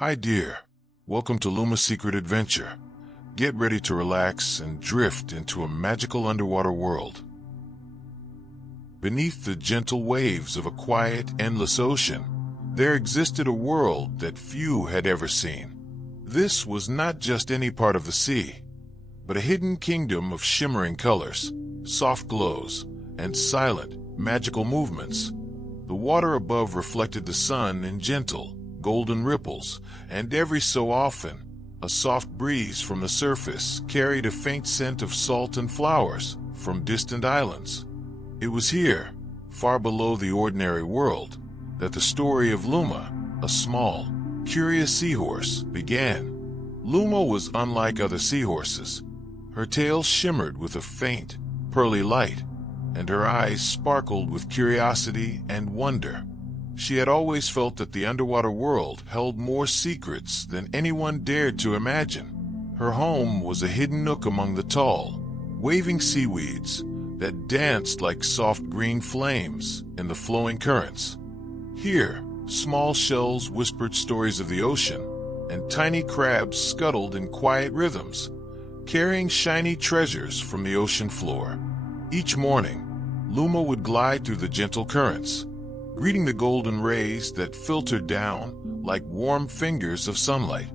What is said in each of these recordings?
Hi dear, welcome to Luma's Secret Adventure. Get ready to relax and drift into a magical underwater world. Beneath the gentle waves of a quiet, endless ocean, there existed a world that few had ever seen. This was not just any part of the sea, but a hidden kingdom of shimmering colors, soft glows, and silent, magical movements. The water above reflected the sun in gentle, golden ripples, and every so often, a soft breeze from the surface carried a faint scent of salt and flowers from distant islands. It was here, far below the ordinary world, that the story of Luma, a small, curious seahorse, began. Luma was unlike other seahorses. Her tail shimmered with a faint, pearly light, and her eyes sparkled with curiosity and wonder. She had always felt that the underwater world held more secrets than anyone dared to imagine. Her home was a hidden nook among the tall, waving seaweeds that danced like soft green flames in the flowing currents. Here, small shells whispered stories of the ocean, and tiny crabs scuttled in quiet rhythms, carrying shiny treasures from the ocean floor. Each morning, Luma would glide through the gentle currents, greeting the golden rays that filtered down like warm fingers of sunlight.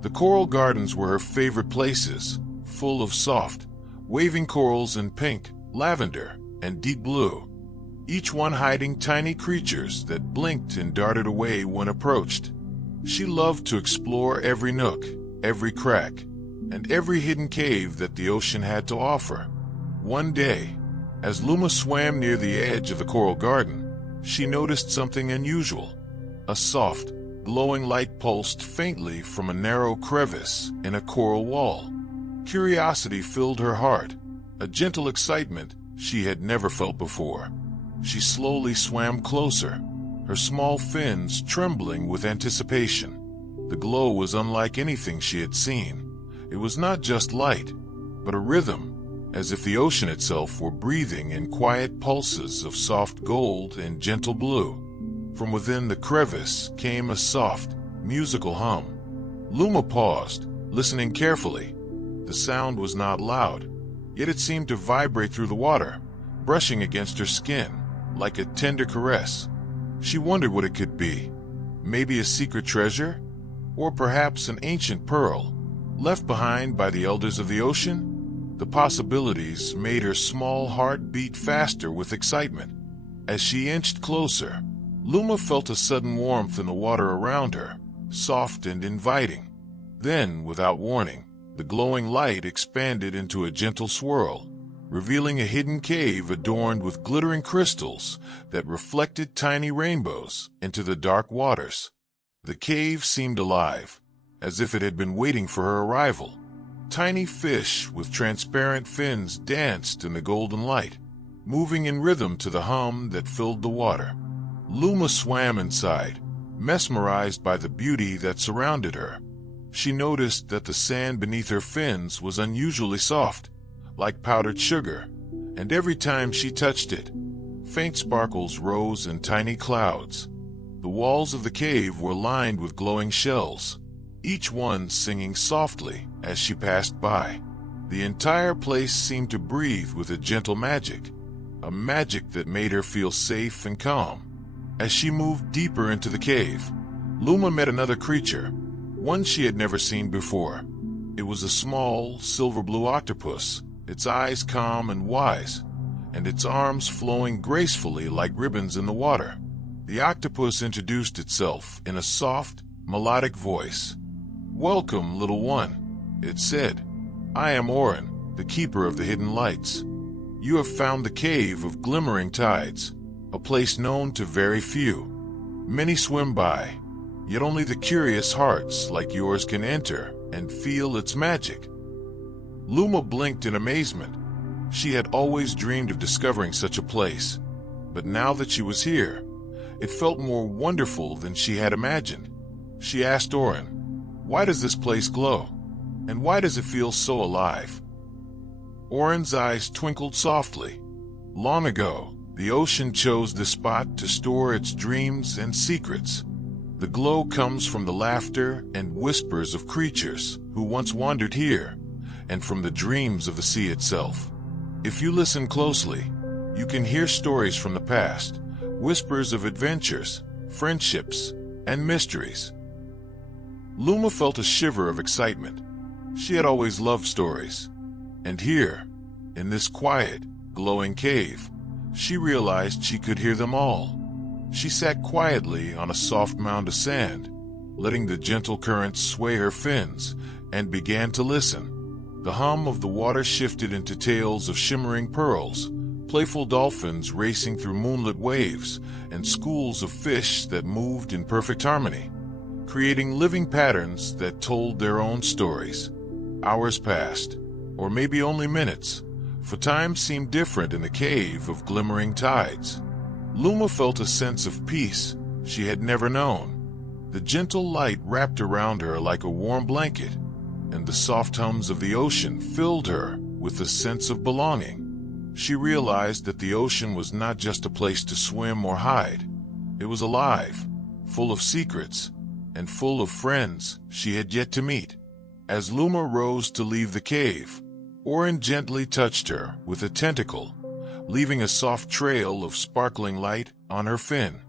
The coral gardens were her favorite places, full of soft, waving corals in pink, lavender, and deep blue, each one hiding tiny creatures that blinked and darted away when approached. She loved to explore every nook, every crack, and every hidden cave that the ocean had to offer. One day, as Luma swam near the edge of the coral garden, she noticed something unusual. A soft, glowing light pulsed faintly from a narrow crevice in a coral wall. Curiosity filled her heart, a gentle excitement she had never felt before. She slowly swam closer, her small fins trembling with anticipation. The glow was unlike anything she had seen. It was not just light, but a rhythm, as if the ocean itself were breathing in quiet pulses of soft gold and gentle blue. From within the crevice came a soft, musical hum. Luma paused, listening carefully. The sound was not loud, yet it seemed to vibrate through the water, brushing against her skin like a tender caress. She wondered what it could be. Maybe a secret treasure? Or perhaps an ancient pearl, left behind by the elders of the ocean? The possibilities made her small heart beat faster with excitement. As she inched closer, Luma felt a sudden warmth in the water around her, soft and inviting. Then, without warning, the glowing light expanded into a gentle swirl, revealing a hidden cave adorned with glittering crystals that reflected tiny rainbows into the dark waters. The cave seemed alive, as if it had been waiting for her arrival. Tiny fish with transparent fins danced in the golden light, moving in rhythm to the hum that filled the water. Luma swam inside, mesmerized by the beauty that surrounded her. She noticed that the sand beneath her fins was unusually soft, like powdered sugar, and every time she touched it, faint sparkles rose in tiny clouds. The walls of the cave were lined with glowing shells, each one singing softly as she passed by. The entire place seemed to breathe with a gentle magic, a magic that made her feel safe and calm. As she moved deeper into the cave, Luma met another creature, one she had never seen before. It was a small, silver-blue octopus, its eyes calm and wise, and its arms flowing gracefully like ribbons in the water. The octopus introduced itself in a soft, melodic voice. "Welcome, little one," it said. "I am Orin, the keeper of the hidden lights. You have found the cave of glimmering tides, a place known to very few. Many swim by, yet only the curious hearts like yours can enter and feel its magic." Luma blinked in amazement. She had always dreamed of discovering such a place, but now that she was here, it felt more wonderful than she had imagined. She asked Orin, "Why does this place glow? And why does it feel so alive?" Orin's eyes twinkled softly. Long ago, the ocean chose this spot to store its dreams and secrets. The glow comes from the laughter and whispers of creatures who once wandered here, and from the dreams of the sea itself. If you listen closely, you can hear stories from the past, whispers of adventures, friendships, and mysteries. Luma felt a shiver of excitement. She had always loved stories. And here, in this quiet, glowing cave, she realized she could hear them all. She sat quietly on a soft mound of sand, letting the gentle currents sway her fins, and began to listen. The hum of the water shifted into tales of shimmering pearls, playful dolphins racing through moonlit waves, and schools of fish that moved in perfect harmony, creating living patterns that told their own stories. Hours passed, or maybe only minutes, for time seemed different in the cave of glimmering tides. Luma felt a sense of peace she had never known. The gentle light wrapped around her like a warm blanket, and the soft hums of the ocean filled her with a sense of belonging. She realized that the ocean was not just a place to swim or hide. It was alive, full of secrets, and full of friends she had yet to meet. As Luma rose to leave the cave, Orin gently touched her with a tentacle, leaving a soft trail of sparkling light on her fin.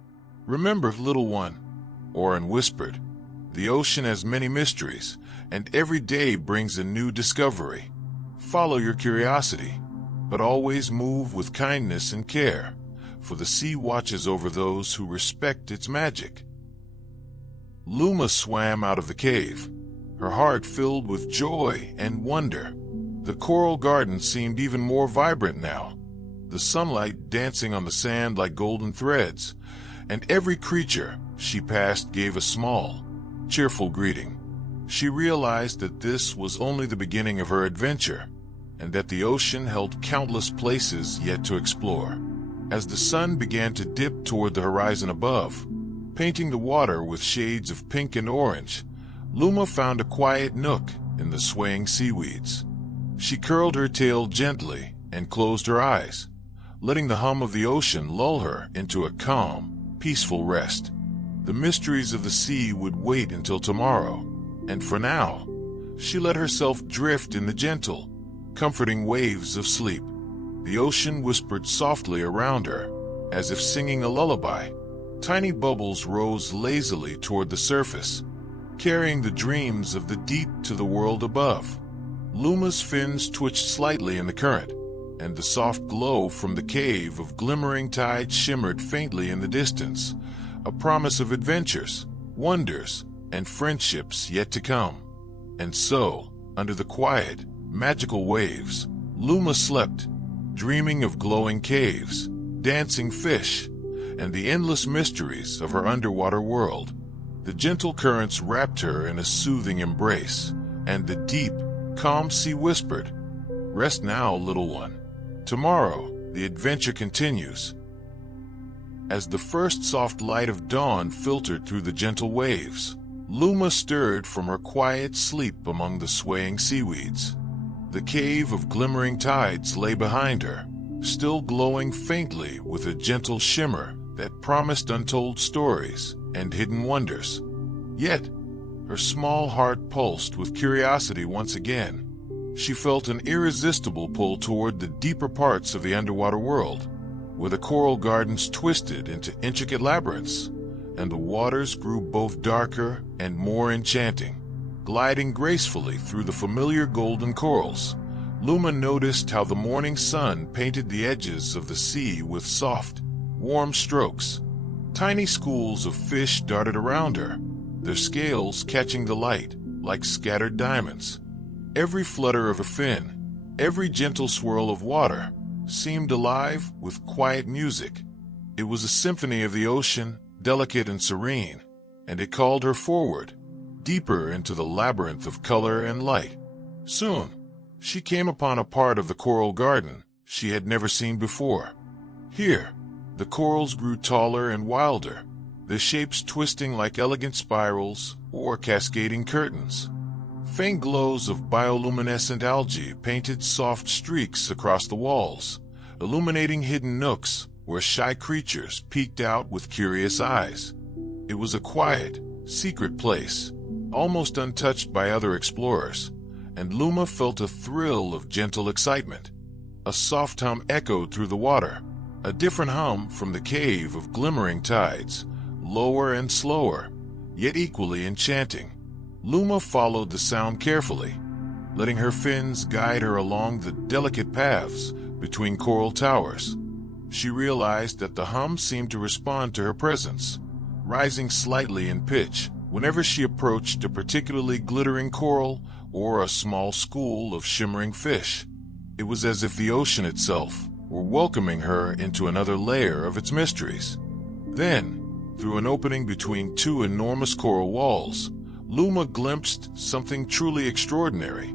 "Remember, little one," Orin whispered, "the ocean has many mysteries, and every day brings a new discovery. Follow your curiosity, but always move with kindness and care, for the sea watches over those who respect its magic." Luma swam out of the cave, her heart filled with joy and wonder. The coral garden seemed even more vibrant now, the sunlight dancing on the sand like golden threads, and every creature she passed gave a small, cheerful greeting. She realized that this was only the beginning of her adventure, and that the ocean held countless places yet to explore. As the sun began to dip toward the horizon above, painting the water with shades of pink and orange, Luma found a quiet nook in the swaying seaweeds. She curled her tail gently and closed her eyes, letting the hum of the ocean lull her into a calm, peaceful rest. The mysteries of the sea would wait until tomorrow, and for now, she let herself drift in the gentle, comforting waves of sleep. The ocean whispered softly around her, as if singing a lullaby. Tiny bubbles rose lazily toward the surface, carrying the dreams of the deep to the world above. Luma's fins twitched slightly in the current, and the soft glow from the cave of glimmering tides shimmered faintly in the distance, a promise of adventures, wonders, and friendships yet to come. And so, under the quiet, magical waves, Luma slept, dreaming of glowing caves, dancing fish, and the endless mysteries of her underwater world. The gentle currents wrapped her in a soothing embrace, and the deep, calm sea whispered, "Rest now, little one. Tomorrow, the adventure continues." As the first soft light of dawn filtered through the gentle waves, Luma stirred from her quiet sleep among the swaying seaweeds. The cave of glimmering tides lay behind her, still glowing faintly with a gentle shimmer that promised untold stories and hidden wonders. Yet, her small heart pulsed with curiosity once again. She felt an irresistible pull toward the deeper parts of the underwater world, where the coral gardens twisted into intricate labyrinths, and the waters grew both darker and more enchanting. Gliding gracefully through the familiar golden corals, Luma noticed how the morning sun painted the edges of the sea with soft, warm strokes. Tiny schools of fish darted around her, their scales catching the light like scattered diamonds. Every flutter of a fin, every gentle swirl of water, seemed alive with quiet music. It was a symphony of the ocean, delicate and serene, and it called her forward, deeper into the labyrinth of color and light. Soon, she came upon a part of the coral garden she had never seen before. Here, the corals grew taller and wilder, their shapes twisting like elegant spirals or cascading curtains. Faint glows of bioluminescent algae painted soft streaks across the walls, illuminating hidden nooks where shy creatures peeked out with curious eyes. It was a quiet, secret place, almost untouched by other explorers, and Luma felt a thrill of gentle excitement. A soft hum echoed through the water, a different hum from the cave of glimmering tides, lower and slower, yet equally enchanting. Luma followed the sound carefully, letting her fins guide her along the delicate paths between coral towers. She realized that the hum seemed to respond to her presence, rising slightly in pitch whenever she approached a particularly glittering coral or a small school of shimmering fish. It was as if the ocean itself were welcoming her into another layer of its mysteries. Then, through an opening between two enormous coral walls, Luma glimpsed something truly extraordinary.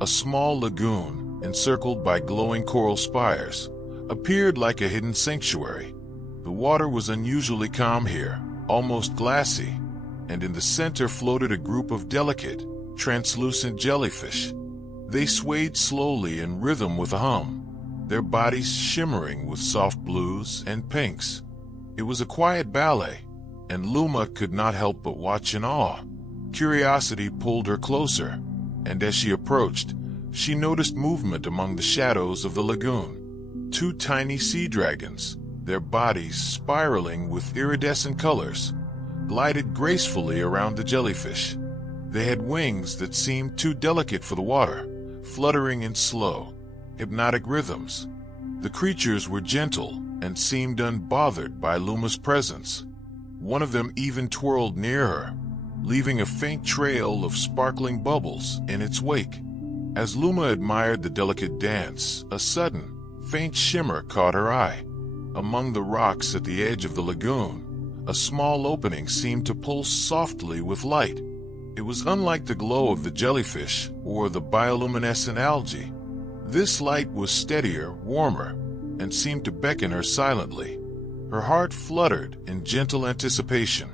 A small lagoon, encircled by glowing coral spires, appeared like a hidden sanctuary. The water was unusually calm here, almost glassy, and in the center floated a group of delicate, translucent jellyfish. They swayed slowly in rhythm with a hum, their bodies shimmering with soft blues and pinks. It was a quiet ballet, and Luma could not help but watch in awe. Curiosity pulled her closer, and as she approached, she noticed movement among the shadows of the lagoon. Two tiny sea dragons, their bodies spiraling with iridescent colors, glided gracefully around the jellyfish. They had wings that seemed too delicate for the water, fluttering in slow, hypnotic rhythms. The creatures were gentle and seemed unbothered by Luma's presence. One of them even twirled near her, leaving a faint trail of sparkling bubbles in its wake. As Luma admired the delicate dance, a sudden, faint shimmer caught her eye. Among the rocks at the edge of the lagoon, a small opening seemed to pulse softly with light. It was unlike the glow of the jellyfish or the bioluminescent algae. This light was steadier, warmer, and seemed to beckon her silently. Her heart fluttered in gentle anticipation.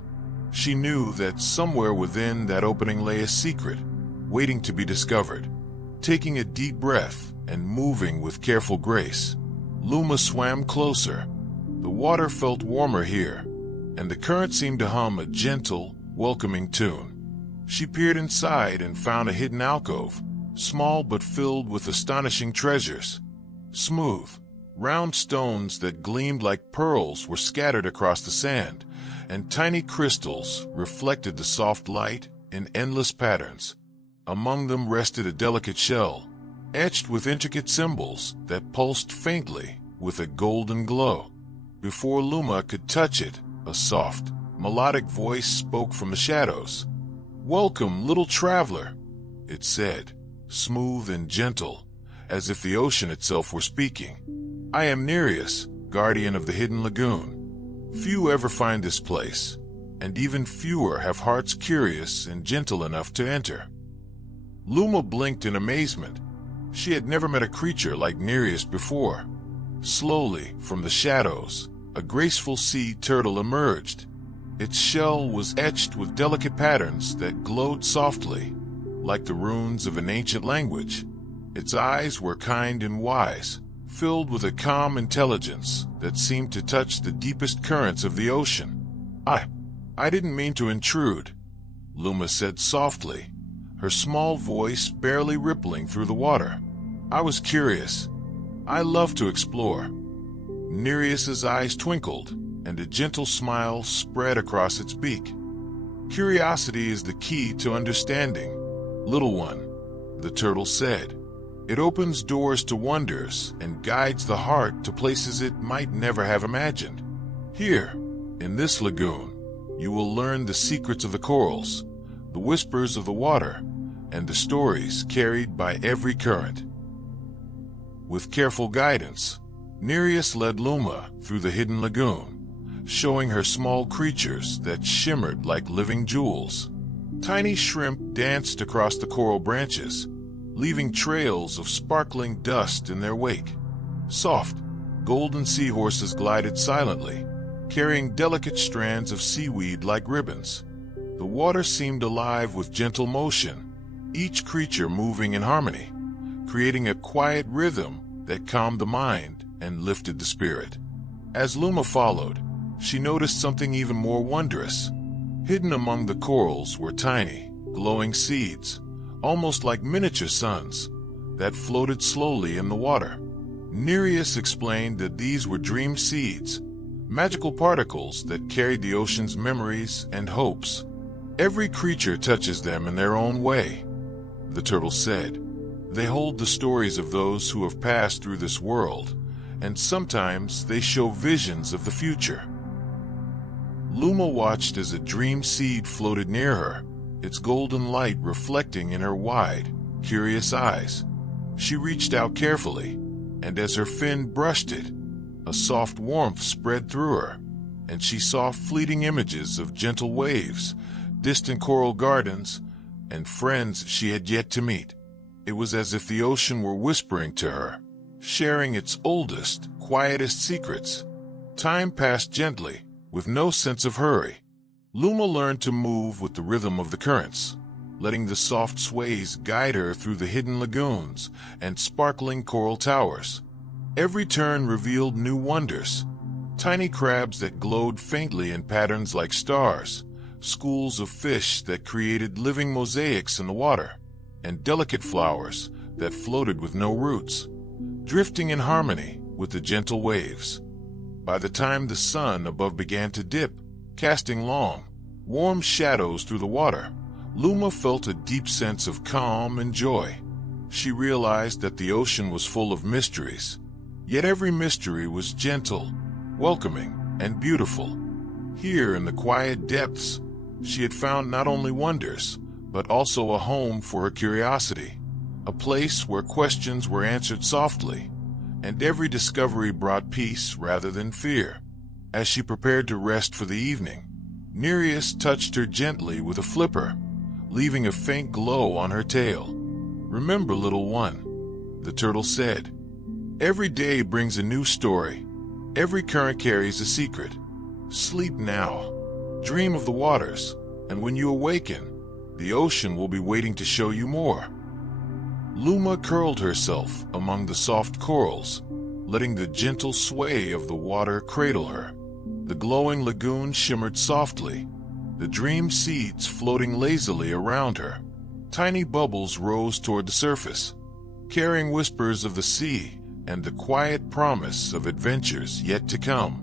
She knew that somewhere within that opening lay a secret, waiting to be discovered. Taking a deep breath and moving with careful grace, Luma swam closer. The water felt warmer here, and the current seemed to hum a gentle, welcoming tune. She peered inside and found a hidden alcove, small but filled with astonishing treasures. Smooth, round stones that gleamed like pearls were scattered across the sand, and tiny crystals reflected the soft light in endless patterns. Among them rested a delicate shell, etched with intricate symbols that pulsed faintly with a golden glow. Before Luma could touch it, a soft, melodic voice spoke from the shadows. "Welcome, little traveler," it said, smooth and gentle, as if the ocean itself were speaking. "I am Nereus, guardian of the hidden lagoon. Few ever find this place, and even fewer have hearts curious and gentle enough to enter." Luma blinked in amazement. She had never met a creature like Nereus before. Slowly, from the shadows, a graceful sea turtle emerged. Its shell was etched with delicate patterns that glowed softly, like the runes of an ancient language. Its eyes were kind and wise, filled with a calm intelligence that seemed to touch the deepest currents of the ocean. I didn't mean to intrude," Luma said softly, her small voice barely rippling through the water. "I was curious. I love to explore." Nereus's eyes twinkled, and a gentle smile spread across its beak. "Curiosity is the key to understanding, little one," the turtle said. "It opens doors to wonders and guides the heart to places it might never have imagined. Here, in this lagoon, you will learn the secrets of the corals, the whispers of the water, and the stories carried by every current." With careful guidance, Nereus led Luma through the hidden lagoon, showing her small creatures that shimmered like living jewels. Tiny shrimp danced across the coral branches, leaving trails of sparkling dust in their wake. Soft, golden seahorses glided silently, carrying delicate strands of seaweed like ribbons. The water seemed alive with gentle motion, each creature moving in harmony, creating a quiet rhythm that calmed the mind and lifted the spirit. As Luma followed, she noticed something even more wondrous. Hidden among the corals were tiny, glowing seeds, almost like miniature suns, that floated slowly in the water. Nereus explained that these were dream seeds, magical particles that carried the ocean's memories and hopes. Every creature touches them in their own way, the turtle said. They hold the stories of those who have passed through this world, and sometimes they show visions of the future. Luma watched as a dream seed floated near her, its golden light reflecting in her wide, curious eyes. She reached out carefully, and as her fin brushed it, a soft warmth spread through her, and she saw fleeting images of gentle waves, distant coral gardens, and friends she had yet to meet. It was as if the ocean were whispering to her, sharing its oldest, quietest secrets. Time passed gently, with no sense of hurry. Luma learned to move with the rhythm of the currents, letting the soft sways guide her through the hidden lagoons and sparkling coral towers. Every turn revealed new wonders: tiny crabs that glowed faintly in patterns like stars, schools of fish that created living mosaics in the water, and delicate flowers that floated with no roots, drifting in harmony with the gentle waves. By the time the sun above began to dip, casting long, warm shadows through the water, Luma felt a deep sense of calm and joy. She realized that the ocean was full of mysteries, yet every mystery was gentle, welcoming, and beautiful. Here in the quiet depths, she had found not only wonders, but also a home for her curiosity, a place where questions were answered softly, and every discovery brought peace rather than fear. As she prepared to rest for the evening, Nereus touched her gently with a flipper, leaving a faint glow on her tail. "Remember, little one," the turtle said, "every day brings a new story. Every current carries a secret. Sleep now, dream of the waters, and when you awaken, the ocean will be waiting to show you more." Luma curled herself among the soft corals, letting the gentle sway of the water cradle her. The glowing lagoon shimmered softly, the dream seeds floating lazily around her. Tiny bubbles rose toward the surface, carrying whispers of the sea and the quiet promise of adventures yet to come.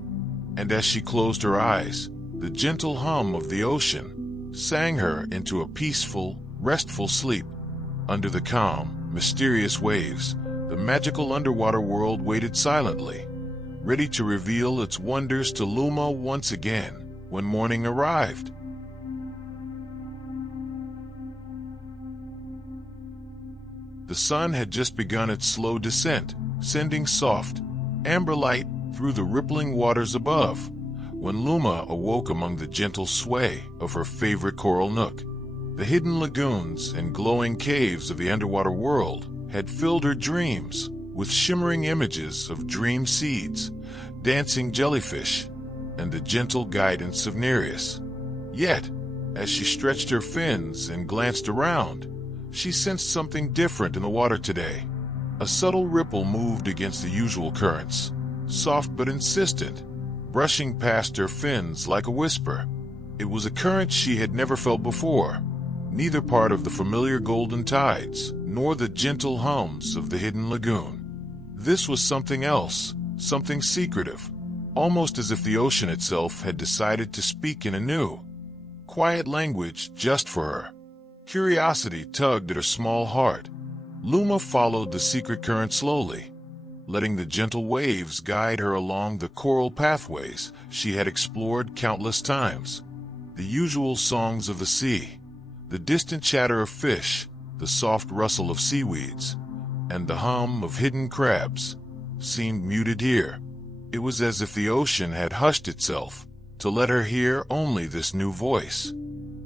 And as she closed her eyes, the gentle hum of the ocean sang her into a peaceful, restful sleep. Under the calm, mysterious waves, the magical underwater world waited silently, ready to reveal its wonders to Luma once again when morning arrived. The sun had just begun its slow descent, sending soft, amber light through the rippling waters above, when Luma awoke among the gentle sway of her favorite coral nook. The hidden lagoons and glowing caves of the underwater world had filled her dreams with shimmering images of dream seeds, dancing jellyfish, and the gentle guidance of Nereus. Yet, as she stretched her fins and glanced around, she sensed something different in the water today. A subtle ripple moved against the usual currents, soft but insistent, brushing past her fins like a whisper. It was a current she had never felt before, neither part of the familiar golden tides, nor the gentle hums of the hidden lagoon. This was something else, something secretive, almost as if the ocean itself had decided to speak in a new, quiet language just for her. Curiosity tugged at her small heart. Luma followed the secret current slowly, letting the gentle waves guide her along the coral pathways she had explored countless times. The usual songs of the sea, the distant chatter of fish, the soft rustle of seaweeds, and the hum of hidden crabs seemed muted here. It was as if the ocean had hushed itself to let her hear only this new voice.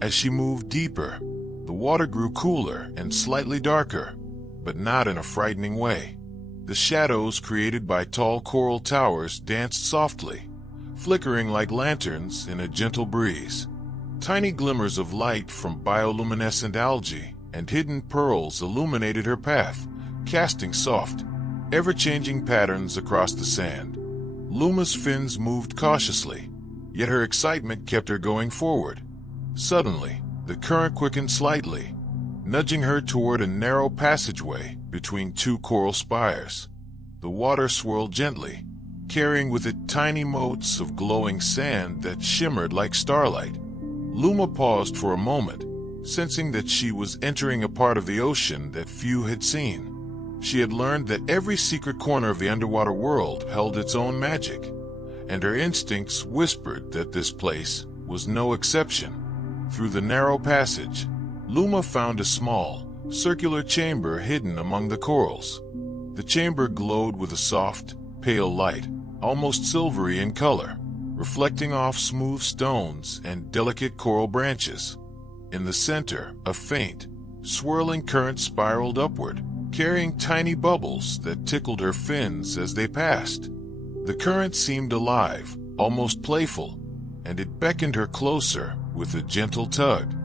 As she moved deeper, the water grew cooler and slightly darker, but not in a frightening way. The shadows created by tall coral towers danced softly, flickering like lanterns in a gentle breeze. Tiny glimmers of light from bioluminescent algae and hidden pearls illuminated her path, casting soft, ever-changing patterns across the sand. Luma's fins moved cautiously, yet her excitement kept her going forward. Suddenly, the current quickened slightly, nudging her toward a narrow passageway between two coral spires. The water swirled gently, carrying with it tiny motes of glowing sand that shimmered like starlight. Luma paused for a moment, sensing that she was entering a part of the ocean that few had seen. She had learned that every secret corner of the underwater world held its own magic, and her instincts whispered that this place was no exception. Through the narrow passage, Luma found a small, circular chamber hidden among the corals. The chamber glowed with a soft, pale light, almost silvery in color, reflecting off smooth stones and delicate coral branches. In the center, a faint, swirling current spiraled upward, carrying tiny bubbles that tickled her fins as they passed. The current seemed alive, almost playful, and it beckoned her closer with a gentle tug.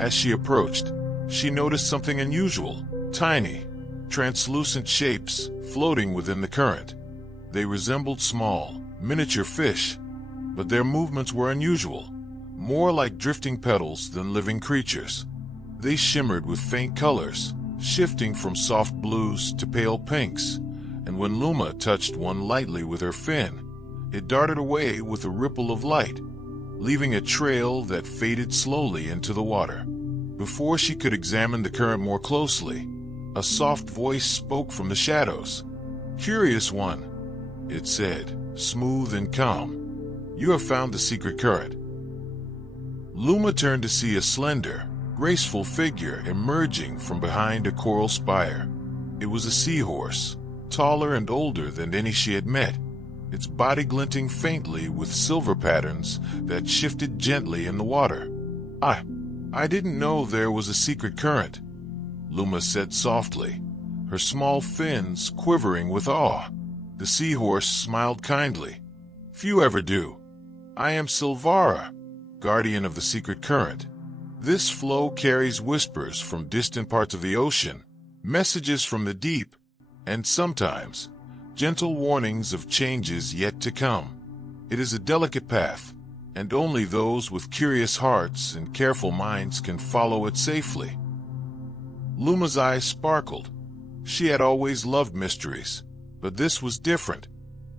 As she approached, she noticed something unusual: tiny, translucent shapes floating within the current. They resembled small, miniature fish, but their movements were unusual, more like drifting petals than living creatures. They shimmered with faint colors, shifting from soft blues to pale pinks, and when Luma touched one lightly with her fin, it darted away with a ripple of light, leaving a trail that faded slowly into the water. Before she could examine the current more closely, a soft voice spoke from the shadows. "Curious one," it said, smooth and calm. "You have found the secret current." Luma turned to see a slender, graceful figure emerging from behind a coral spire. It was a seahorse, taller and older than any she had met, its body glinting faintly with silver patterns that shifted gently in the water. I didn't know there was a secret current," Luma said softly, her small fins quivering with awe. The seahorse smiled kindly. "Few ever do. I am Silvara, guardian of the secret current. This flow carries whispers from distant parts of the ocean, messages from the deep, and sometimes gentle warnings of changes yet to come. It is a delicate path, and only those with curious hearts and careful minds can follow it safely." Luma's eyes sparkled. She had always loved mysteries, but this was different.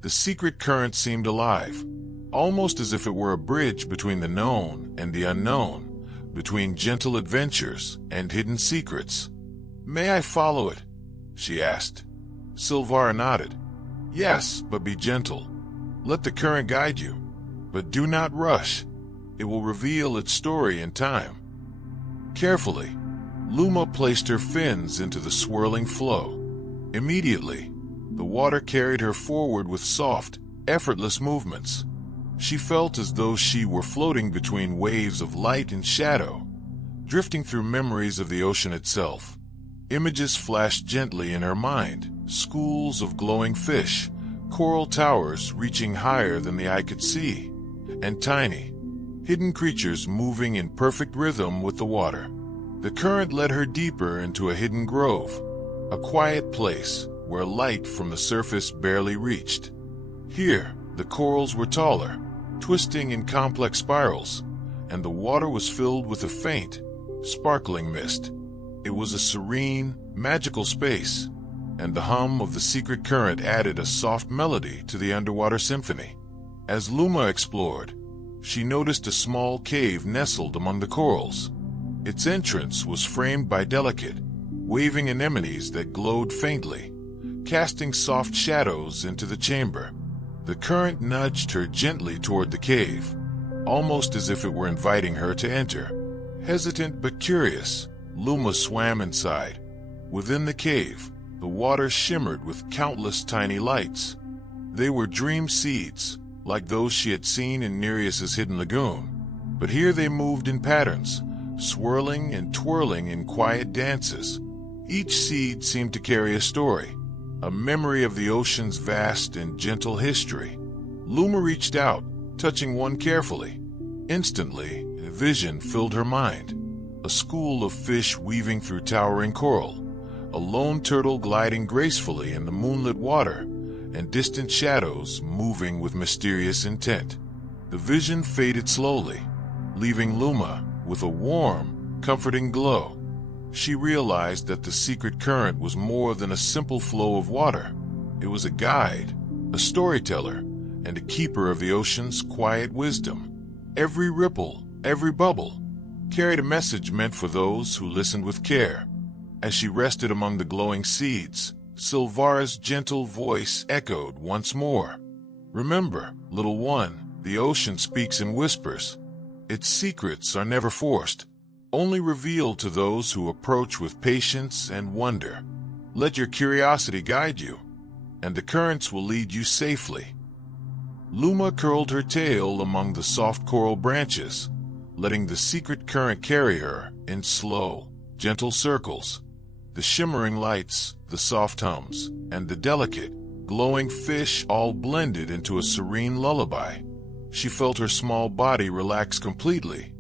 The secret current seemed alive, almost as if it were a bridge between the known and the unknown, between gentle adventures and hidden secrets. "May I follow it?" she asked. Silvara nodded. "Yes, but be gentle. Let the current guide you, but do not rush. It will reveal its story in time." Carefully, Luma placed her fins into the swirling flow. Immediately, the water carried her forward with soft, effortless movements. She felt as though she were floating between waves of light and shadow, drifting through memories of the ocean itself. Images flashed gently in her mind, schools of glowing fish, coral towers reaching higher than the eye could see, and tiny, hidden creatures moving in perfect rhythm with the water. The current led her deeper into a hidden grove, a quiet place where light from the surface barely reached. Here, the corals were taller, twisting in complex spirals, and the water was filled with a faint, sparkling mist. It was a serene, magical space, and the hum of the secret current added a soft melody to the underwater symphony. As Luma explored, she noticed a small cave nestled among the corals. Its entrance was framed by delicate, waving anemones that glowed faintly, casting soft shadows into the chamber. The current nudged her gently toward the cave, almost as if it were inviting her to enter. Hesitant but curious, Luma swam inside. Within the cave, the water shimmered with countless tiny lights. They were dream seeds, like those she had seen in Nereus's hidden lagoon. But here they moved in patterns, swirling and twirling in quiet dances. Each seed seemed to carry a story, a memory of the ocean's vast and gentle history. Luma reached out, touching one carefully. Instantly, a vision filled her mind. A school of fish weaving through towering coral, a lone turtle gliding gracefully in the moonlit water, and distant shadows moving with mysterious intent. The vision faded slowly, leaving Luma with a warm, comforting glow. She realized that the secret current was more than a simple flow of water. It was a guide, a storyteller, and a keeper of the ocean's quiet wisdom. Every ripple, every bubble, carried a message meant for those who listened with care. As she rested among the glowing seeds, Silvara's gentle voice echoed once more. Remember, little one, the ocean speaks in whispers. Its secrets are never forced, only revealed to those who approach with patience and wonder. Let your curiosity guide you, and the currents will lead you safely. Luma curled her tail among the soft coral branches, letting the secret current carry her in slow, gentle circles. The shimmering lights, the soft hums, and the delicate, glowing fish all blended into a serene lullaby. She felt her small body relax completely,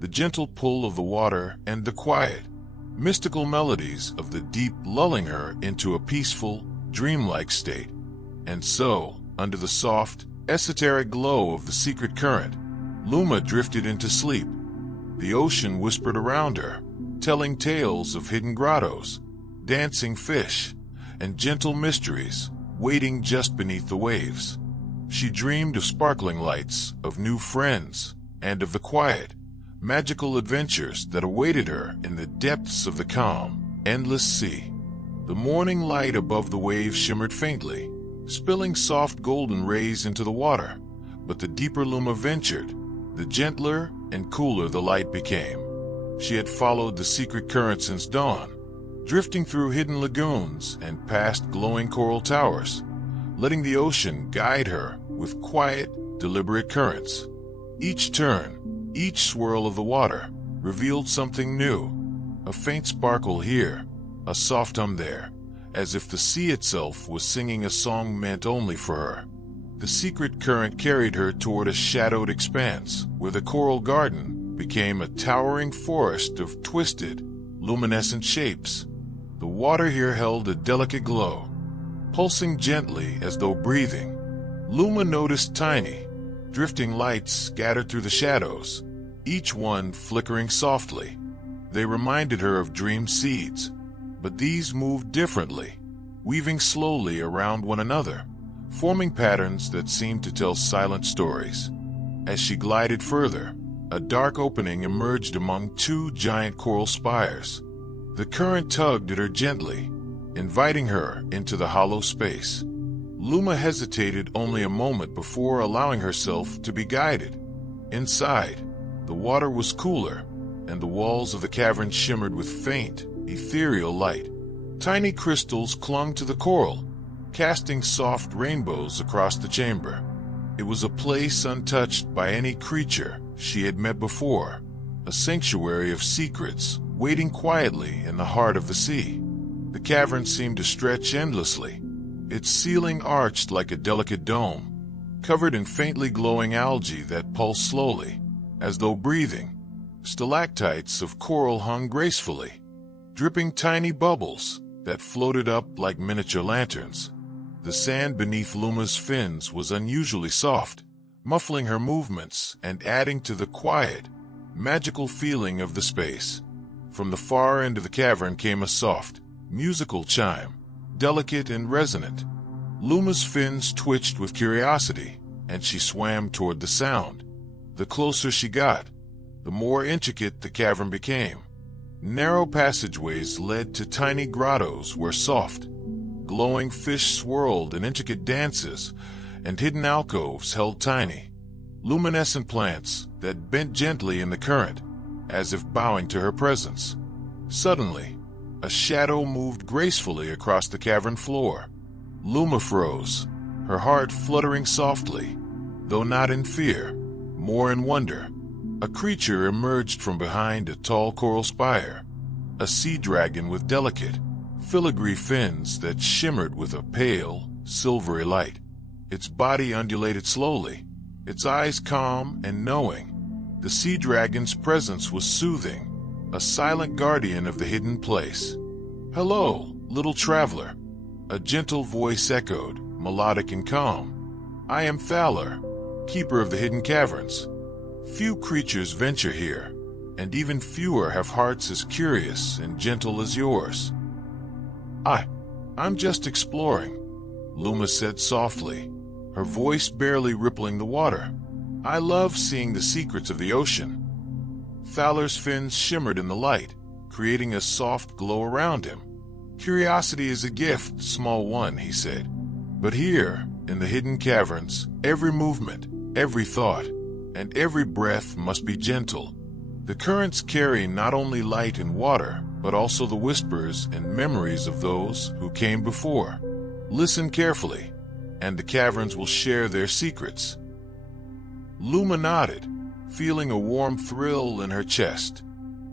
the gentle pull of the water and the quiet, mystical melodies of the deep lulling her into a peaceful, dreamlike state. And so, under the soft, esoteric glow of the secret current, Luma drifted into sleep. The ocean whispered around her, telling tales of hidden grottos, dancing fish, and gentle mysteries waiting just beneath the waves. She dreamed of sparkling lights, of new friends, and of the quiet, magical adventures that awaited her in the depths of the calm, endless sea. The morning light above the waves shimmered faintly, spilling soft golden rays into the water. But the deeper Luma ventured, the gentler and cooler the light became. She had followed the secret current since dawn, drifting through hidden lagoons and past glowing coral towers, letting the ocean guide her with quiet, deliberate currents. Each turn, each swirl of the water, revealed something new. A faint sparkle here, a soft hum there, as if the sea itself was singing a song meant only for her. The secret current carried her toward a shadowed expanse, where the coral garden became a towering forest of twisted, luminescent shapes. The water here held a delicate glow, pulsing gently as though breathing. Luma noticed tiny, drifting lights scattered through the shadows, each one flickering softly. They reminded her of dream seeds, but these moved differently, weaving slowly around one another, forming patterns that seemed to tell silent stories. As she glided further, a dark opening emerged among two giant coral spires. The current tugged at her gently, inviting her into the hollow space. Luma hesitated only a moment before allowing herself to be guided. Inside, the water was cooler, and the walls of the cavern shimmered with faint, ethereal light. Tiny crystals clung to the coral, casting soft rainbows across the chamber. It was a place untouched by any creature she had met before, a sanctuary of secrets waiting quietly in the heart of the sea. The cavern seemed to stretch endlessly, its ceiling arched like a delicate dome, covered in faintly glowing algae that pulsed slowly, as though breathing. Stalactites of coral hung gracefully, dripping tiny bubbles that floated up like miniature lanterns. The sand beneath Luma's fins was unusually soft, muffling her movements and adding to the quiet, magical feeling of the space. From the far end of the cavern came a soft, musical chime, delicate and resonant. Luma's fins twitched with curiosity, and she swam toward the sound. The closer she got, the more intricate the cavern became. Narrow passageways led to tiny grottos where soft, glowing fish swirled in intricate dances, and hidden alcoves held tiny, luminescent plants that bent gently in the current, as if bowing to her presence. Suddenly, a shadow moved gracefully across the cavern floor. Luma froze, her heart fluttering softly, though not in fear, more in wonder. A creature emerged from behind a tall coral spire, a sea dragon with delicate, filigree fins that shimmered with a pale, silvery light. Its body undulated slowly, its eyes calm and knowing. The sea dragon's presence was soothing, a silent guardian of the hidden place. "Hello, little traveler," a gentle voice echoed, melodic and calm. "I am Thaler, keeper of the hidden caverns. Few creatures venture here, and even fewer have hearts as curious and gentle as yours. I'm just exploring," Luma said softly, her voice barely rippling the water. "I love seeing the secrets of the ocean." Thaler's fins shimmered in the light, creating a soft glow around him. "Curiosity is a gift, small one," he said. "But here, in the hidden caverns, every movement, every thought, and every breath must be gentle. The currents carry not only light and water, but also the whispers and memories of those who came before. Listen carefully, and the caverns will share their secrets." Luma nodded, feeling a warm thrill in her chest.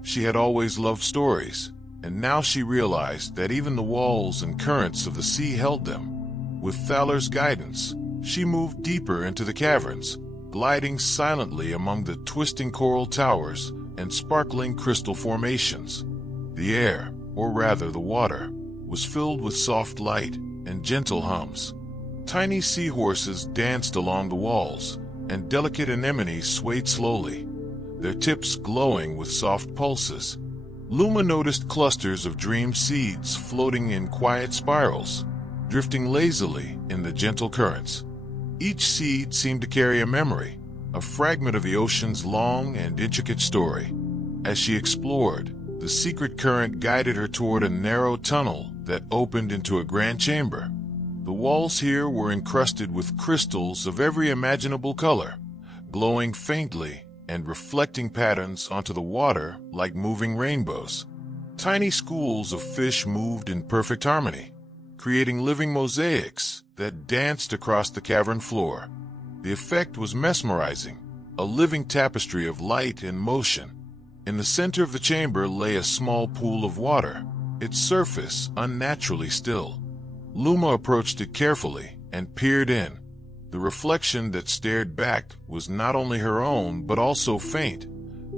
She had always loved stories, and now she realized that even the walls and currents of the sea held them. With Thaler's guidance, she moved deeper into the caverns, gliding silently among the twisting coral towers and sparkling crystal formations. The air, or rather the water, was filled with soft light and gentle hums. Tiny seahorses danced along the walls, and delicate anemones swayed slowly, their tips glowing with soft pulses. Luma noticed clusters of dream seeds floating in quiet spirals, drifting lazily in the gentle currents. Each seed seemed to carry a memory, a fragment of the ocean's long and intricate story. As she explored, the secret current guided her toward a narrow tunnel that opened into a grand chamber. The walls here were encrusted with crystals of every imaginable color, glowing faintly and reflecting patterns onto the water like moving rainbows. Tiny schools of fish moved in perfect harmony, creating living mosaics that danced across the cavern floor. The effect was mesmerizing, a living tapestry of light and motion. In the center of the chamber lay a small pool of water, its surface unnaturally still. Luma approached it carefully and peered in. The reflection that stared back was not only her own but also faint,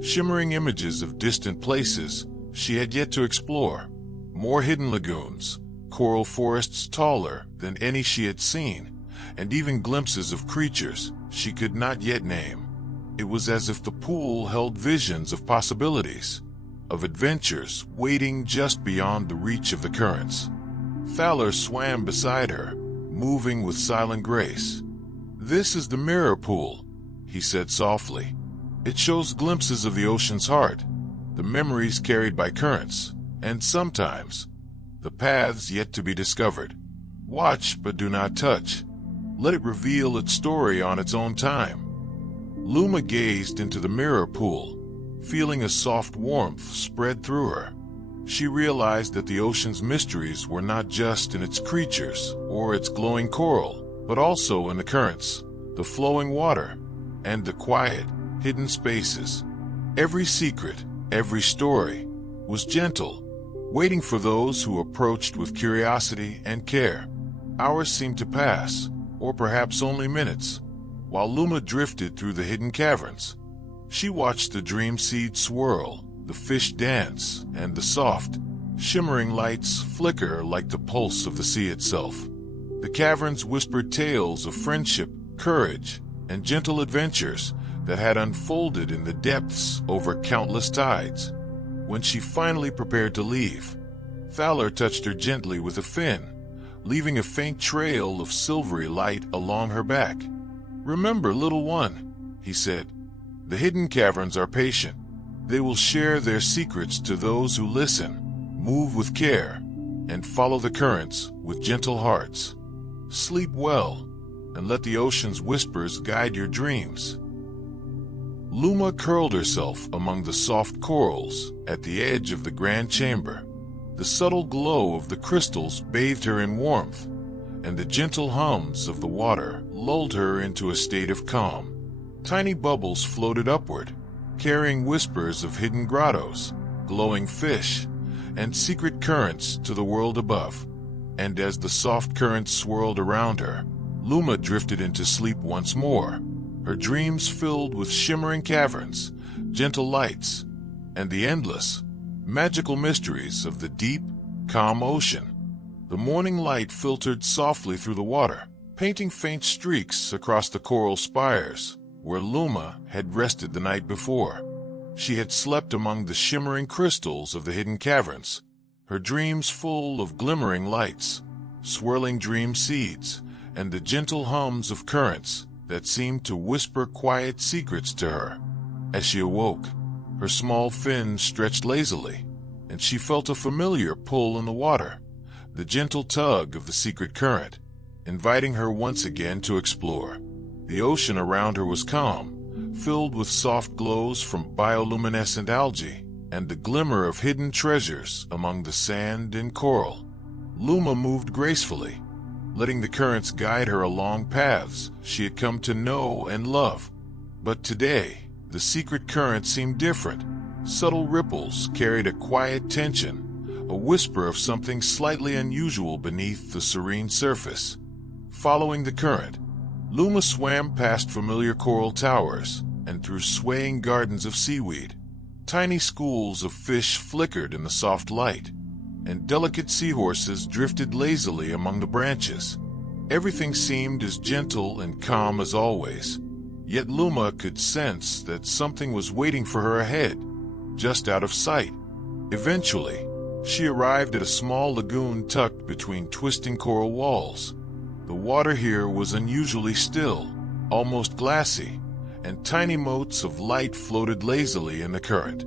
shimmering images of distant places she had yet to explore. More hidden lagoons, coral forests taller than any she had seen, and even glimpses of creatures she could not yet name. It was as if the pool held visions of possibilities, of adventures waiting just beyond the reach of the currents. Thaler swam beside her, moving with silent grace. "This is the mirror pool," he said softly. "It shows glimpses of the ocean's heart, the memories carried by currents, and sometimes the paths yet to be discovered. Watch but do not touch. Let it reveal its story on its own time." Luma gazed into the mirror pool, feeling a soft warmth spread through her. She realized that the ocean's mysteries were not just in its creatures or its glowing coral, but also in the currents, the flowing water, and the quiet, hidden spaces. Every secret, every story, was gentle, waiting for those who approached with curiosity and care. Hours seemed to pass, or perhaps only minutes, while Luma drifted through the hidden caverns. She watched the dream seed swirl, the fish dance, and the soft, shimmering lights flicker like the pulse of the sea itself. The caverns whispered tales of friendship, courage, and gentle adventures that had unfolded in the depths over countless tides. When she finally prepared to leave, Thaler touched her gently with a fin, leaving a faint trail of silvery light along her back. "Remember, little one," he said, "the hidden caverns are patient. They will share their secrets to those who listen, move with care, and follow the currents with gentle hearts. Sleep well, and let the ocean's whispers guide your dreams." Luma curled herself among the soft corals at the edge of the grand chamber. The subtle glow of the crystals bathed her in warmth, and the gentle hums of the water lulled her into a state of calm. Tiny bubbles floated upward, carrying whispers of hidden grottos, glowing fish, and secret currents to the world above. And as the soft currents swirled around her, Luma drifted into sleep once more, her dreams filled with shimmering caverns, gentle lights, and the endless, magical mysteries of the deep, calm ocean. The morning light filtered softly through the water, painting faint streaks across the coral spires where Luma had rested the night before. She had slept among the shimmering crystals of the hidden caverns, her dreams full of glimmering lights, swirling dream seeds, and the gentle hums of currents that seemed to whisper quiet secrets to her. As she awoke, her small fins stretched lazily, and she felt a familiar pull in the water, the gentle tug of the secret current, inviting her once again to explore. The ocean around her was calm, filled with soft glows from bioluminescent algae and the glimmer of hidden treasures among the sand and coral. Luma moved gracefully, letting the currents guide her along paths she had come to know and love. But today, the secret current seemed different. Subtle ripples carried a quiet tension, a whisper of something slightly unusual beneath the serene surface. Following the current, Luma swam past familiar coral towers and through swaying gardens of seaweed. Tiny schools of fish flickered in the soft light, and delicate seahorses drifted lazily among the branches. Everything seemed as gentle and calm as always, yet Luma could sense that something was waiting for her ahead, just out of sight. Eventually, she arrived at a small lagoon tucked between twisting coral walls. The water here was unusually still, almost glassy, and tiny motes of light floated lazily in the current.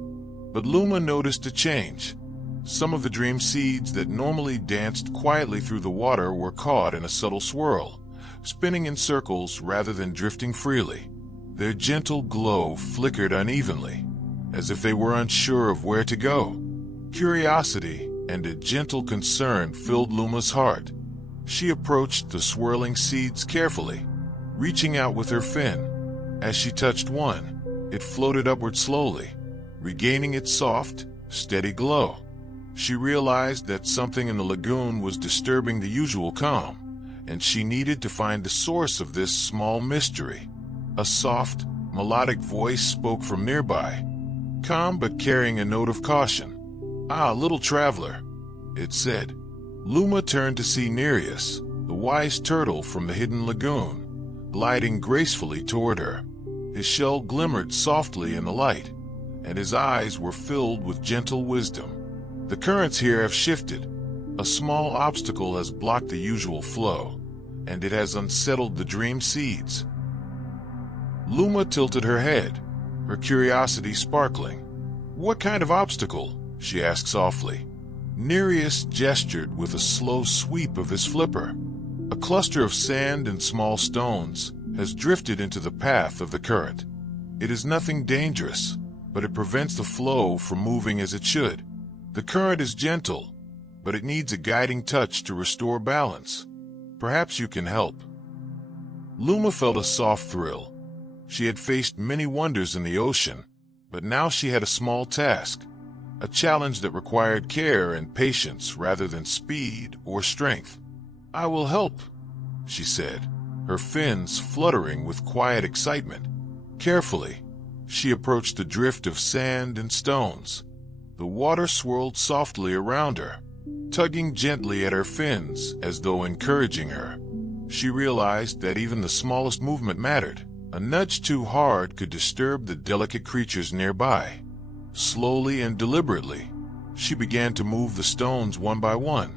But Luma noticed a change. Some of the dream seeds that normally danced quietly through the water were caught in a subtle swirl, spinning in circles rather than drifting freely. Their gentle glow flickered unevenly, as if they were unsure of where to go. Curiosity and a gentle concern filled Luma's heart. She approached the swirling seeds carefully, reaching out with her fin. As she touched one, it floated upward slowly, regaining its soft, steady glow. She realized that something in the lagoon was disturbing the usual calm, and she needed to find the source of this small mystery. A soft, melodic voice spoke from nearby, calm but carrying a note of caution. "Ah, little traveler," it said. Luma turned to see Nereus, the wise turtle from the hidden lagoon, gliding gracefully toward her. His shell glimmered softly in the light, and his eyes were filled with gentle wisdom. "The currents here have shifted. A small obstacle has blocked the usual flow, and it has unsettled the dream seeds." Luma tilted her head, her curiosity sparkling. "What kind of obstacle?" she asked softly. Nereus gestured with a slow sweep of his flipper. "A cluster of sand and small stones has drifted into the path of the current. It is nothing dangerous, but it prevents the flow from moving as it should. The current is gentle, but it needs a guiding touch to restore balance. Perhaps you can help." Luma felt a soft thrill. She had faced many wonders in the ocean, but now she had a small task, a challenge that required care and patience rather than speed or strength. "I will help," she said, her fins fluttering with quiet excitement. Carefully, she approached the drift of sand and stones. The water swirled softly around her, tugging gently at her fins as though encouraging her. She realized that even the smallest movement mattered. A nudge too hard could disturb the delicate creatures nearby. Slowly and deliberately, she began to move the stones one by one,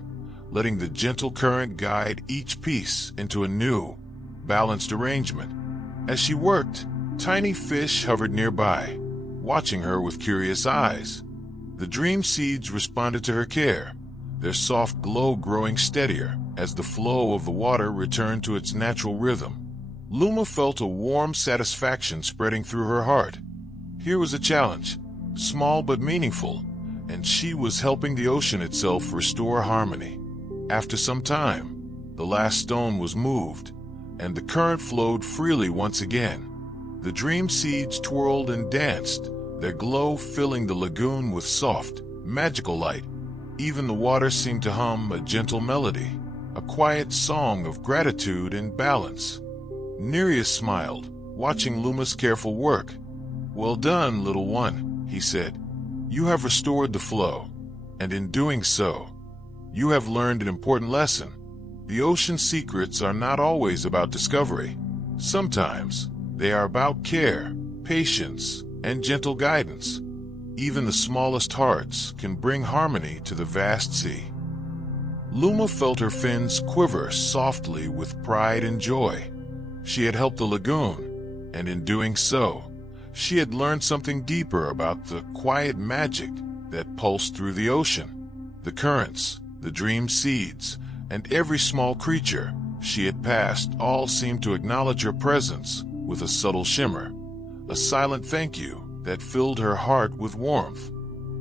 letting the gentle current guide each piece into a new, balanced arrangement. As she worked, tiny fish hovered nearby, watching her with curious eyes. The dream seeds responded to her care, their soft glow growing steadier as the flow of the water returned to its natural rhythm. Luma felt a warm satisfaction spreading through her heart. Here was a challenge, small but meaningful, and she was helping the ocean itself restore harmony. After some time, the last stone was moved, and the current flowed freely once again. The dream seeds twirled and danced, their glow filling the lagoon with soft, magical light. Even the water seemed to hum a gentle melody, a quiet song of gratitude and balance. Nereus smiled, watching Luma's careful work. "Well done, little one," he said. "You have restored the flow, and in doing so, you have learned an important lesson. The ocean's secrets are not always about discovery. Sometimes they are about care, patience, and gentle guidance. Even the smallest hearts can bring harmony to the vast sea. Luma felt her fins quiver softly with pride and joy. She had helped the lagoon, and in doing so, she had learned something deeper about the quiet magic that pulsed through the ocean. The currents, the dream seeds, and every small creature she had passed all seemed to acknowledge her presence with a subtle shimmer, a silent thank you that filled her heart with warmth.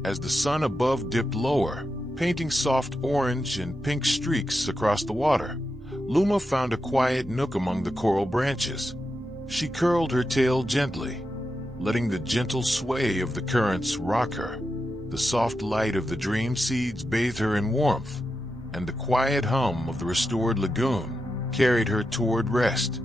As the sun above dipped lower, painting soft orange and pink streaks across the water, Luma found a quiet nook among the coral branches. She curled her tail gently, letting the gentle sway of the currents rock her. The soft light of the dream seeds bathed her in warmth, and the quiet hum of the restored lagoon carried her toward rest.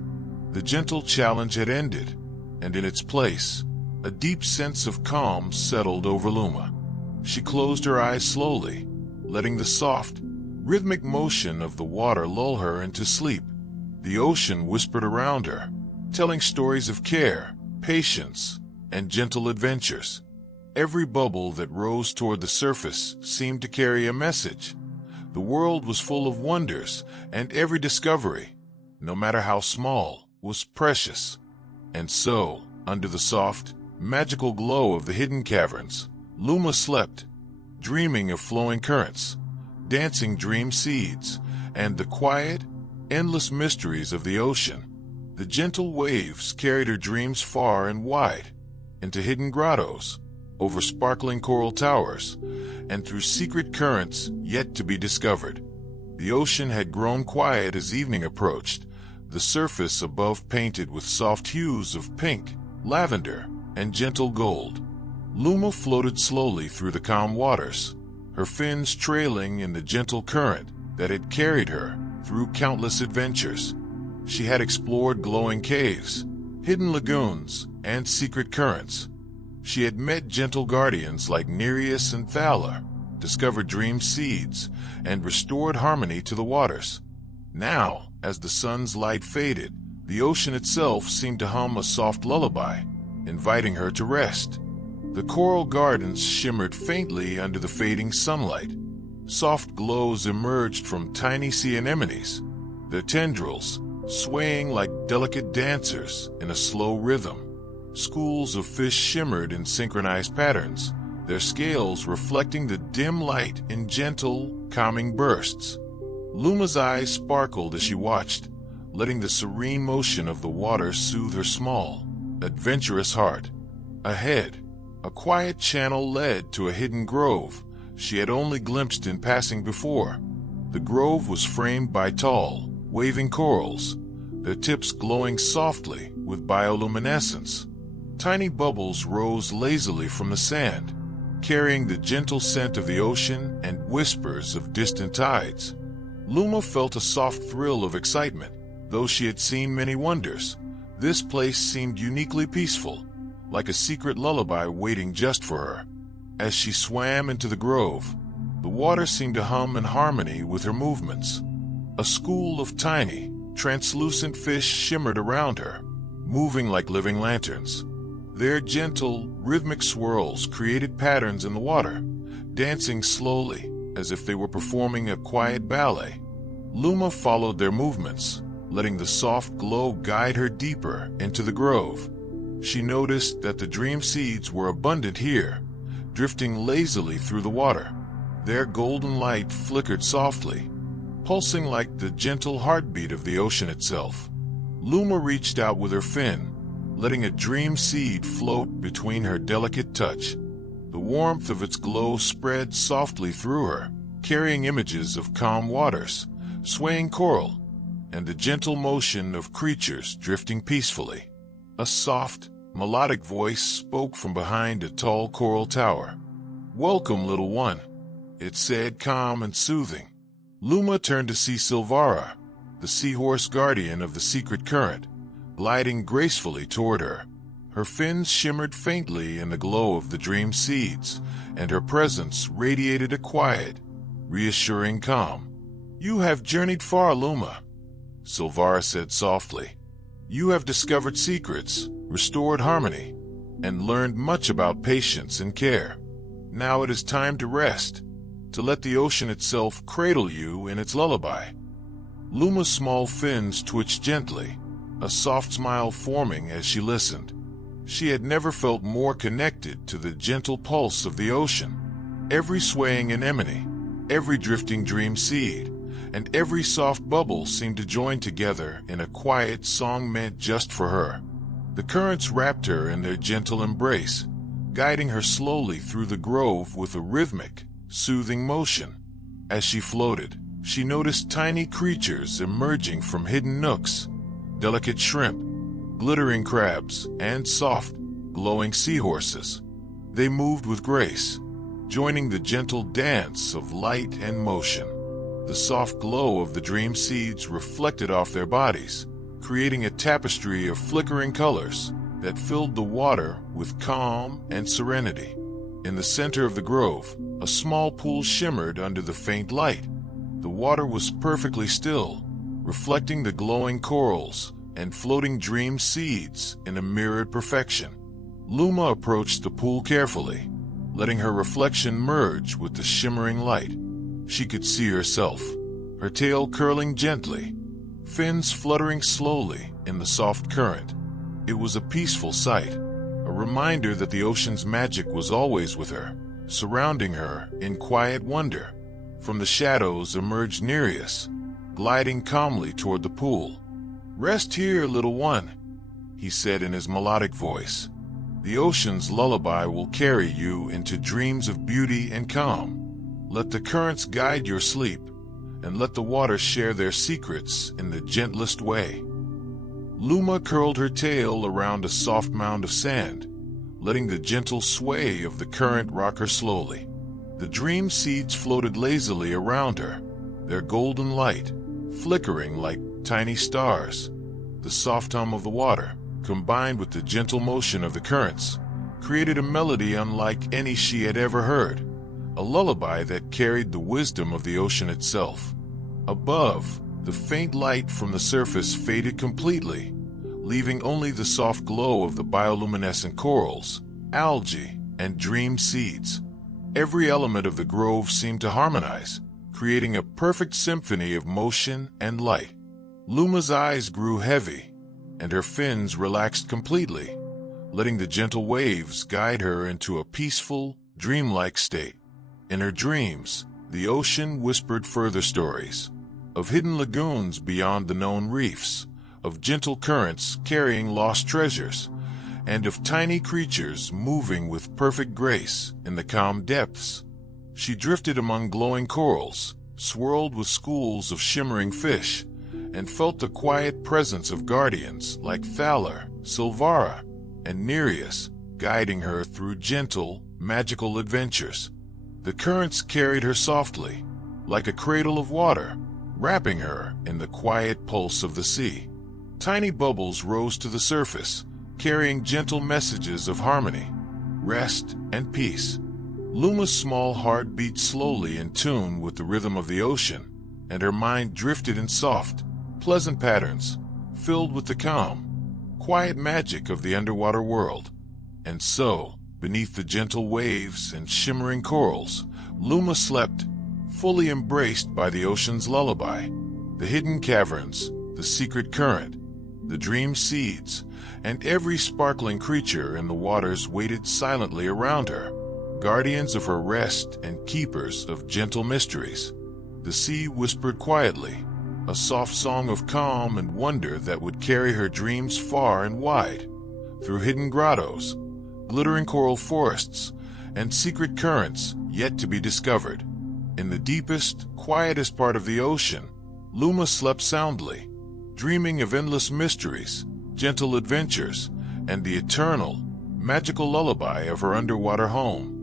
The gentle challenge had ended, and in its place, a deep sense of calm settled over Luma. She closed her eyes slowly, letting the soft, rhythmic motion of the water lull her into sleep. The ocean whispered around her, telling stories of care, patience, and gentle adventures. Every bubble that rose toward the surface seemed to carry a message. The world was full of wonders, and every discovery, no matter how small, was precious. And so, under the soft, magical glow of the hidden caverns, Luma slept, dreaming of flowing currents, dancing dream seeds, and the quiet, endless mysteries of the ocean. The gentle waves carried her dreams far and wide, into hidden grottos, over sparkling coral towers, and through secret currents yet to be discovered. The ocean had grown quiet as evening approached, the surface above painted with soft hues of pink, lavender, and gentle gold. Luma floated slowly through the calm waters, her fins trailing in the gentle current that had carried her through countless adventures. She had explored glowing caves, hidden lagoons, and secret currents. She had met gentle guardians like Nereus and Thaler, discovered dream seeds, and restored harmony to the waters. Now, as the sun's light faded, the ocean itself seemed to hum a soft lullaby, inviting her to rest. The coral gardens shimmered faintly under the fading sunlight. Soft glows emerged from tiny sea anemones, their tendrils swaying like delicate dancers in a slow rhythm. Schools of fish shimmered in synchronized patterns, their scales reflecting the dim light in gentle, calming bursts. Luma's eyes sparkled as she watched, letting the serene motion of the water soothe her small, adventurous heart. Ahead, a quiet channel led to a hidden grove she had only glimpsed in passing before. The grove was framed by tall, waving corals, their tips glowing softly with bioluminescence. Tiny bubbles rose lazily from the sand, carrying the gentle scent of the ocean and whispers of distant tides. Luma felt a soft thrill of excitement. Though she had seen many wonders, this place seemed uniquely peaceful, like a secret lullaby waiting just for her. As she swam into the grove, the water seemed to hum in harmony with her movements. A school of tiny, translucent fish shimmered around her, moving like living lanterns. Their gentle, rhythmic swirls created patterns in the water, dancing slowly as if they were performing a quiet ballet. Luma followed their movements, letting the soft glow guide her deeper into the grove. She noticed that the dream seeds were abundant here, drifting lazily through the water. Their golden light flickered softly, pulsing like the gentle heartbeat of the ocean itself. Luma reached out with her fin, letting a dream seed float between her delicate touch. The warmth of its glow spread softly through her, carrying images of calm waters, swaying coral, and the gentle motion of creatures drifting peacefully. A soft, melodic voice spoke from behind a tall coral tower. "Welcome, little one," it said, calm and soothing. Luma turned to see Silvara, the seahorse guardian of the secret current, gliding gracefully toward her. Her fins shimmered faintly in the glow of the dream seeds, and her presence radiated a quiet, reassuring calm. "You have journeyed far, Luma," Silvara said softly. "You have discovered secrets, restored harmony, and learned much about patience and care. Now it is time to rest, to let the ocean itself cradle you in its lullaby. Luma's small fins twitched gently, a soft smile forming as she listened. She had never felt more connected to the gentle pulse of the ocean. Every swaying anemone, every drifting dream seed, and every soft bubble seemed to join together in a quiet song meant just for her. The currents wrapped her in their gentle embrace, guiding her slowly through the grove with a rhythmic, soothing motion. As she floated, she noticed tiny creatures emerging from hidden nooks, delicate shrimp, glittering crabs, and soft, glowing seahorses. They moved with grace, joining the gentle dance of light and motion. The soft glow of the dream seeds reflected off their bodies, creating a tapestry of flickering colors that filled the water with calm and serenity. In the center of the grove, a small pool shimmered under the faint light. The water was perfectly still, reflecting the glowing corals and floating dream seeds in a mirrored perfection. Luma approached the pool carefully, letting her reflection merge with the shimmering light. She could see herself, her tail curling gently, fins fluttering slowly in the soft current. It was a peaceful sight, a reminder that the ocean's magic was always with her, surrounding her in quiet wonder. From the shadows emerged Nereus, gliding calmly toward the pool. "Rest here, little one," he said in his melodic voice. "The ocean's lullaby will carry you into dreams of beauty and calm. Let the currents guide your sleep, and let the waters share their secrets in the gentlest way." Luma curled her tail around a soft mound of sand, letting the gentle sway of the current rock her slowly. The dream seeds floated lazily around her, their golden light flickering like tiny stars. The soft hum of the water, combined with the gentle motion of the currents, created a melody unlike any she had ever heard, a lullaby that carried the wisdom of the ocean itself. Above, the faint light from the surface faded completely, leaving only the soft glow of the bioluminescent corals, algae, and dream seeds. Every element of the grove seemed to harmonize, creating a perfect symphony of motion and light. Luma's eyes grew heavy, and her fins relaxed completely, letting the gentle waves guide her into a peaceful, dreamlike state. In her dreams, the ocean whispered further stories, of hidden lagoons beyond the known reefs, of gentle currents carrying lost treasures, and of tiny creatures moving with perfect grace in the calm depths. She drifted among glowing corals, swirled with schools of shimmering fish, and felt the quiet presence of guardians like Thaler, Silvara, and Nereus, guiding her through gentle, magical adventures. The currents carried her softly, like a cradle of water, wrapping her in the quiet pulse of the sea. Tiny bubbles rose to the surface, carrying gentle messages of harmony, rest, and peace. Luma's small heart beat slowly in tune with the rhythm of the ocean, and her mind drifted in soft, pleasant patterns, filled with the calm, quiet magic of the underwater world. And so, beneath the gentle waves and shimmering corals, Luma slept, fully embraced by the ocean's lullaby. The hidden caverns, the secret current, the dream seeds, and every sparkling creature in the waters waited silently around her, guardians of her rest and keepers of gentle mysteries. The sea whispered quietly, a soft song of calm and wonder that would carry her dreams far and wide, through hidden grottos, glittering coral forests, and secret currents yet to be discovered. In the deepest, quietest part of the ocean, Luma slept soundly, dreaming of endless mysteries, gentle adventures, and the eternal, magical lullaby of her underwater home.